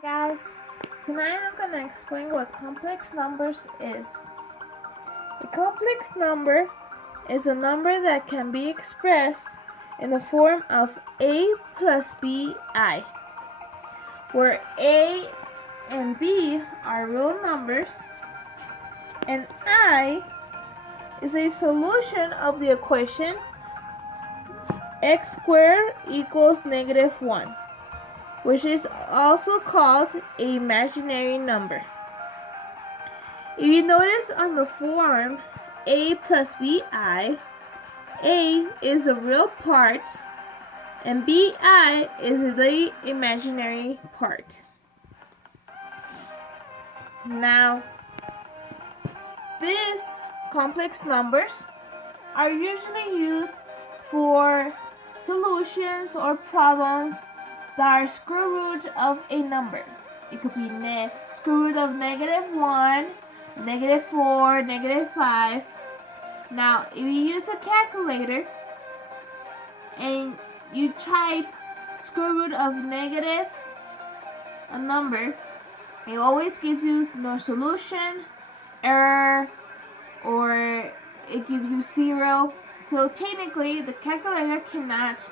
Hey guys, tonight I'm going to explain what complex numbers is. A complex number is a number that can be expressed in the form of a plus bi, where a and b are real numbers and I is a solution of the equation x squared equals -1. Which is also called an imaginary number. If you notice on the form a plus bi, a is the real part and bi is the imaginary part. Now, these complex numbers are usually used for solutions or problems that are square root of a number. It could be square root of -1, -4, -5. Now, if you use a calculator and you type square root of a number, it always gives you no solution, error, or it gives you 0. So technically, the calculator cannot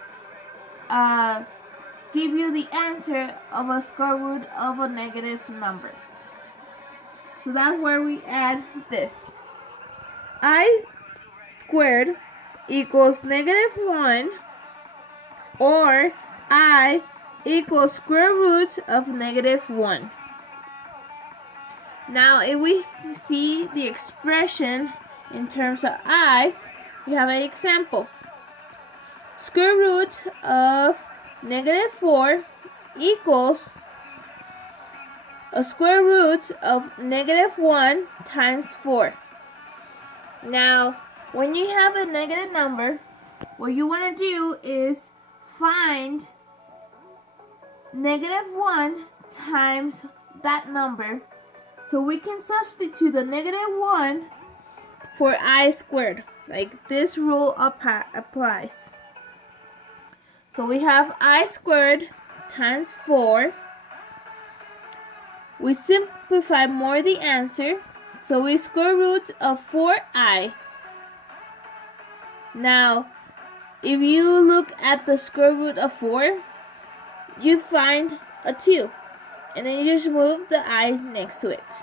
give you the answer of a square root of a negative number. So that's where we add this. I squared equals -1, or I equals square root of -1. Now if we see the expression in terms of I, we have an example. Square root of -4 equals a square root of -1 times 4. Now, when you have a negative number, what you want to do is find -1 times that number, so we can substitute the -1 for I squared, like this rule applies. So we have I squared times 4. We simplify more the answer, so we square root of 4i. Now, if you look at the square root of 4, you find a 2, and then you just move the I next to it.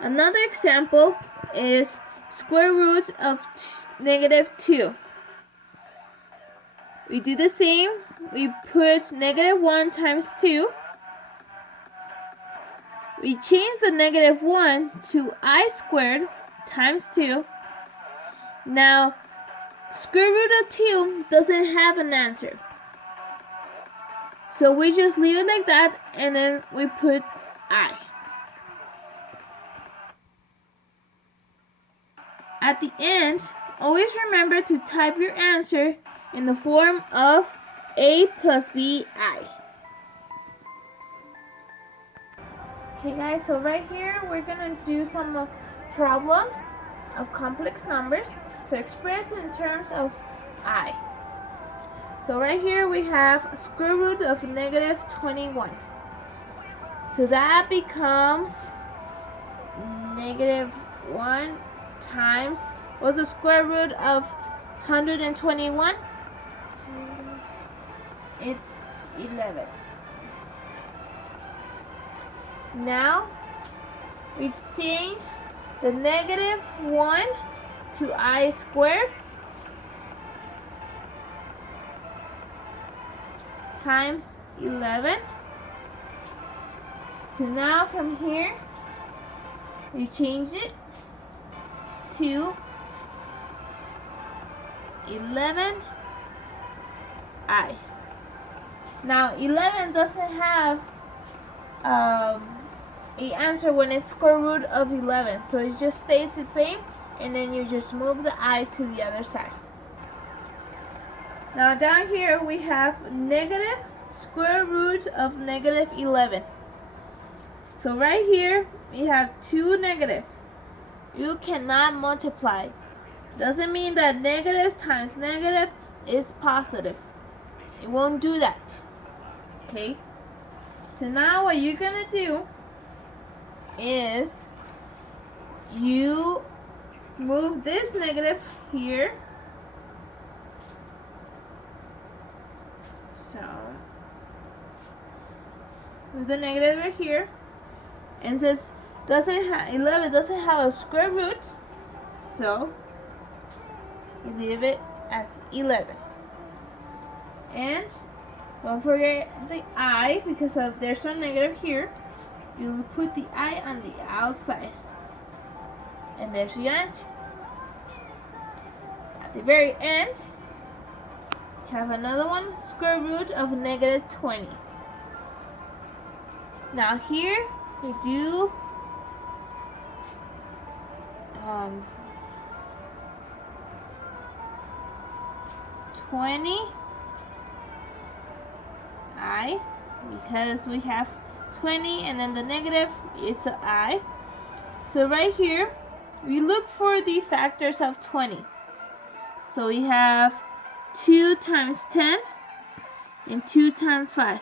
Another example is square root of -2. We do the same. We put -1 times 2. We change the -1 to I squared times 2. Now, square root of 2 doesn't have an answer. So we just leave it like that, and then we put I. At the end, always remember to type your answer in the form of a plus bi. Okay guys, so right here we're gonna do some problems of complex numbers, so express in terms of I. So right here we have square root of -21. So that becomes -1 times, what's the square root of 121? It's 11. Now we change the -1 to I squared times 11. So now from here we change it to 11i. Now 11 doesn't have a answer when it's square root of 11, so it just stays the same, and then you just move the I to the other side. Now down here we have negative square root of -11. So right here we have two negatives. You cannot multiply. Doesn't mean that negative times negative is positive. It won't do that. Okay? So now what you're gonna do is you move this negative here. So move the negative over here, and since 11 doesn't have a square root, so you leave it as 11. And don't forget the I, because there's some negative here. You'll put the I on the outside. And there's the answer. At the very end, you have another one, square root of negative 20. Now here, we do 20 I, because we have 20 and then the negative, it's an I. So right here, we look for the factors of 20. So we have 2 times 10 and 2 times 5.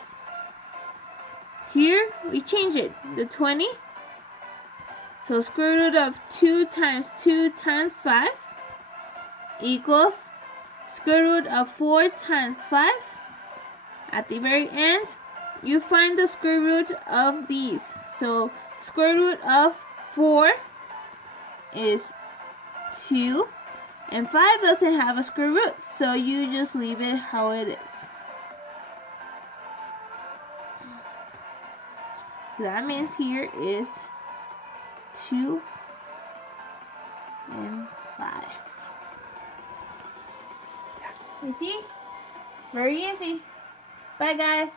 Here, we change it, the 20. So square root of 2 times 2 times 5 equals square root of 4 times 5. At the very end, you find the square root of these. So square root of 4 is 2, and 5 doesn't have a square root, so you just leave it how it is. So that means here is 2 and 5. You see? Very easy. Bye guys.